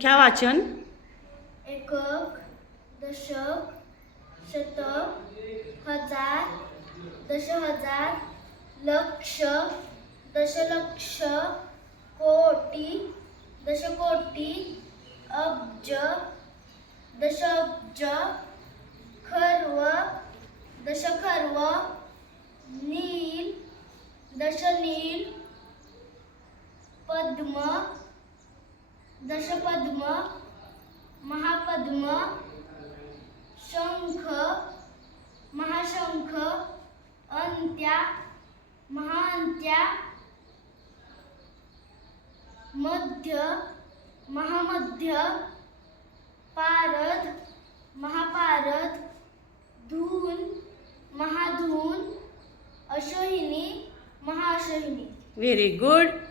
क्या वाचन एकक, दशक, शतक, हजार, दशहजार, लक्ष, दशलक्ष, कोटी, दशकोटी, अब्ज, दशअब्ज, खर्व, दशखर्व, नील, दशनील, पद्म, दशपद्म, महापद्म, शंख, महाशंख, अंत्या, महाअंत्या, मध्य, महामध्य, पारद, महापारद, धून, महाधून, अशोहिनी, महाअशोहिनी. Very good.